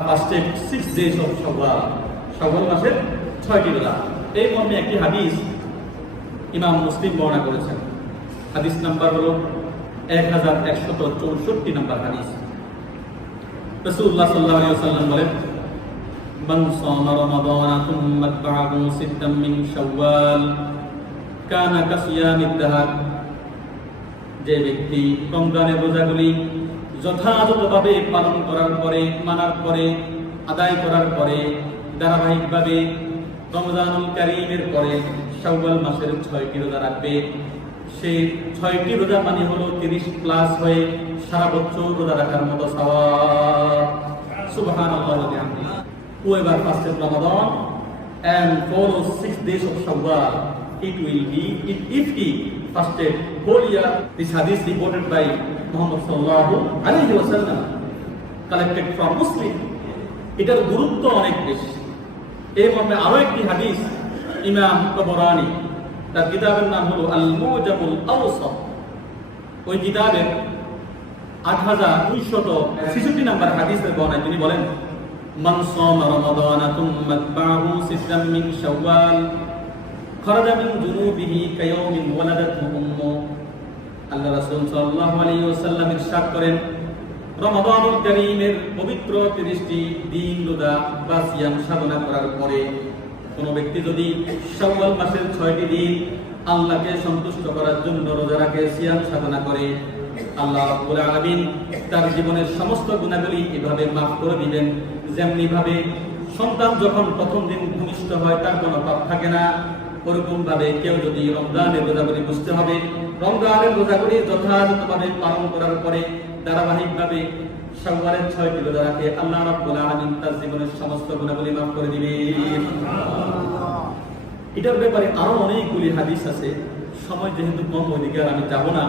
ফাস্টেড 6 days of শাওয়াল, শাওয়াল মাসের 6টি রোজা। এই মর্মে একটি হাদিস ইমাম মুসলিম বর্ণনা করেছেন। হাদিস নাম্বার হলো 1164 নম্বর হাদিস। রাসূলুল্লাহ সাল্লাল্লাহু আলাইহি ওয়াসাল্লাম বলেন, মান সামা রমাদান থুম্মা তা'আহু সিত্তাম মিন শাওয়াল কানা কাসিয়ামিদ দাহর। যে ব্যক্তি রমজানের রোজাগুলি যথাযথভাবে পালন করার পরে, মানার পরে, আদায় করার পরে ধারাবাহিকভাবে রমজানুল কারীমের পরে শাওয়াল মাসের 6টি রোজা রাখবে, সেই 6টি রোজা মানে হলো 30+ হয়ে সারা বছর রোজা রাখার মতো সওয়াব। সুবহানাল্লাহ ওয়া বিহামদিহি। Whoever fasted Ramadan and follows 6 days of Shawwal, it will be if he fasted whole year. This hadith reported by Muhammad sallallahu alaihi wasallam, collected from Muslim. এটার গুরুত্ব অনেক বেশি। এই মর্মে আরো একটি হাদিস ইমাম তাবরানী, তার কিতাবের নাম হলো আল মুজামুল আওসাত, ওই কিতাবের 8966 নম্বর হাদিসের বর্ণনায় তিনি বলেন, মান সামা রমাদান থুম্মা তা'আহু সিত্তাম মিন শাওয়াল খরাজা মিন যুনুবিহি কায়াউমিন ওয়ালাদাতহু উম্মু। আল্লাহ রাসূল সাল্লাল্লাহু আলাইহি ওয়াসাল্লাম ইরশাদ করেন, রমাদানুল কারীমের পবিত্র 30টি দিন রোজা বা সিয়াম সাধনা করার পরে কোন ব্যক্তি যদি শাওয়াল মাসের 6টি দিন আল্লাহকে সন্তুষ্ট করার জন্য রোজা রাখে, সিয়াম সাধনা করে, আল্লাহ রাব্বুল আলামিন তার জীবনের সমস্ত গুনাহগুলি এভাবে মাফ করে দিবেন, যেমনি ভাবে সন্তান যখন প্রথম দিন ভূমিষ্ঠ হয় তার কোনো পাপ থাকে না, ওরকম ভাবে কেউ যদি রমজানের রোজাগুলি বুঝতে হবে, রমজানের রোজাগুলি যথাযথভাবে পালন করার পরে ধারাবাহিকভাবে শাওয়ালের 6টি রোজা রাখে, আল্লাহ রাব্বুল আলামিন তার জীবনের সমস্ত গুনাহগুলি মাফ করে দিবেন। এটার ব্যাপারে আরো অনেকগুলি হাদিস আছে, সময় যেহেতু কম, ওইদিকে আর আমি যাব না।